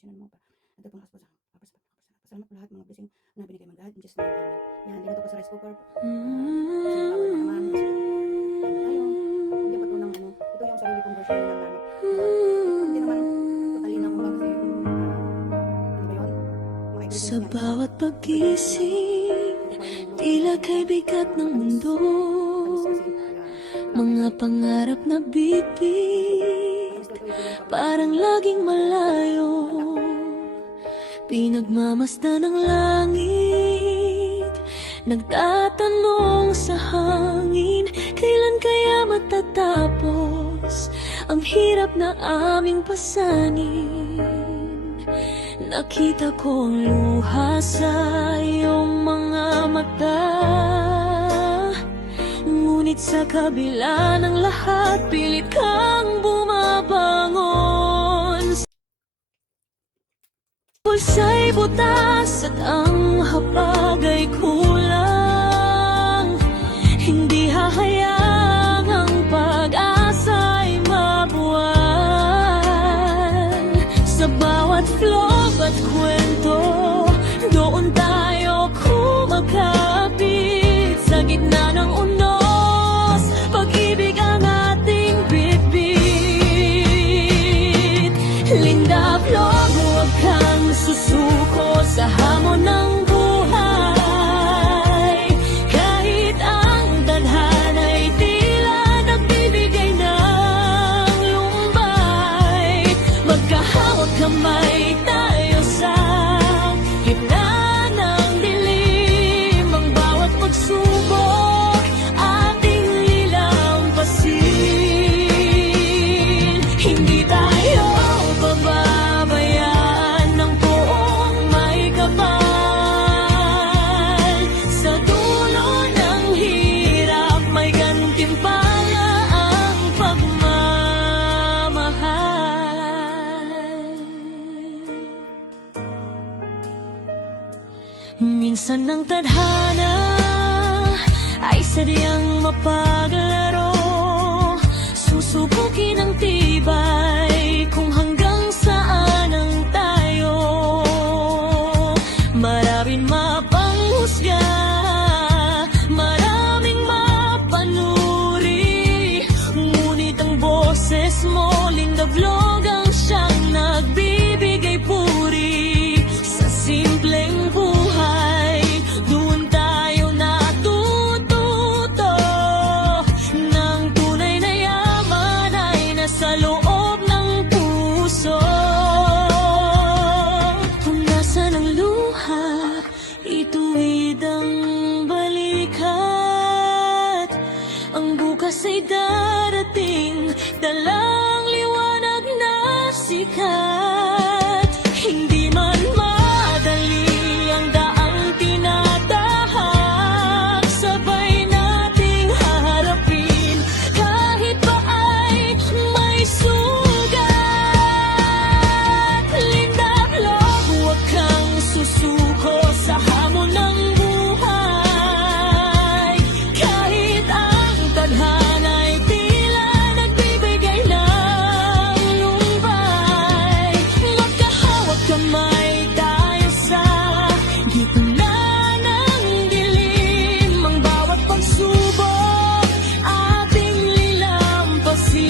provisionan mo pa. Ito pang haspo sa pasalamat po lahat mga blessing na binigay mo God in Jesus name. Amen. Yan, dito ko sa rice cooker. Kasi bawal na naman. Kasi yan na tayo. Hindi pa ito ng ano. Ito yung sarili kong version ng ano. Hindi naman totally na kung kasi ano ba yun? Mga ingredients Sa niya. bawat pagising, tila kay bigat ng mundo. Mga pangarap na bibig, parang laging malayo. Pinagmamasdan ng langit, nagtatanong sa hangin, kailan kaya matatapos ang hirap na aming pasanin. Nakita ko ang luha sa iyong mga mata, ngunit sa kabila ng lahat, pilit kang bumabangon. Pulsa'y butas at ang hapag ay kulang. Hindi hahayang ang pag-asa'y mabuwan. Sa bawat vlog at kwento, doon tayo kumakapit. Sa gitna ng unos, pag-ibig ang ating bitbit. Linda Vlog, huwag kang susuko sa hamon ng buhay. Kahit ang tadhana'y tila nagbibigay ng lumbay, magkahawag kamay tayo sa gitna ng dilim. Ang bawat pagsubok ating lilampasin. Hindi tayo pababayaan ng buong may kapal. Sa dulo ng hirap may gantimpala ang pagmamahal. Minsan ang tadhana ay sadyang mapaglaro, susubukin ang tibay kung hanggang saan ang tayo. Maraming mapanghusga, maraming mapanuri, ngunit ang boses mo, Linda Vlog, ang siyang nagbibigay puri. Sa simpleng buhay, doon tayo natututo. Ng tunay na yaman ay nasa loob ng puso. Kung nasan ang luha, ituwid ang balikat. Ang bukas ay darating, dalang liwanag na sikat. Hindi man madali ang daang tinatahak, sabay nating haharapin kahit pa ay may sugat. Linda Vlog, huwag kang susuko sa hamon ng buhay. Kahit ang tadhana'y tila nagbibigay ng lumbay, magkahawag kamay tayo sa gitna ng dilim. Ang bawat pagsubok ating lilampasin.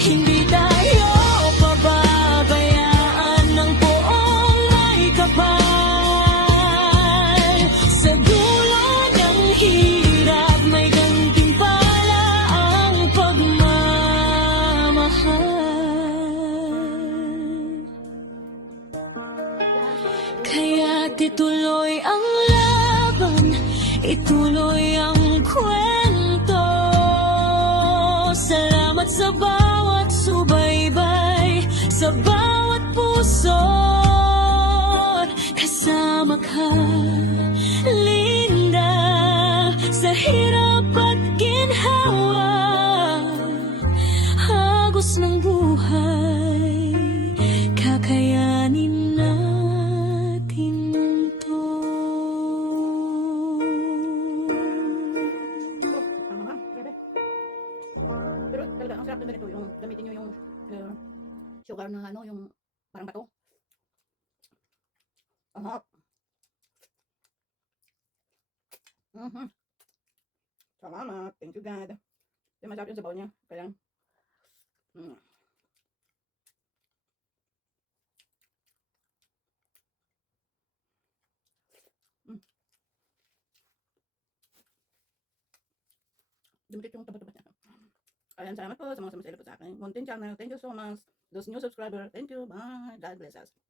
Hindi tayo pababayaan ng buong may kapal. Sa dulo ng hirap may gantimpala ang pagmamahal. Kaya't ituloy ang laban, ituloy ang kwento. Salamat sa bawat subaybay, sa bawat puso. Kasama ka, Linda, sa hirap at ginhawa. Hagos ng buhay, kakayanin natin to. Ano ba? Grabe. Pero talaga, ang sarap na ganito yung gamitin nyo yung sugar na ano, yung parang bato. Ang harap. Salamat. Thank you, God. Di masarap yung sabaw niya. Kaya, mm. Mm. Dumikit yung taba-taba niya. Ayan, salamat po sa mga sumasaya po sa akin. Mountain Channel, thank you so much. Those new subscriber, thank you. Bye. God bless us.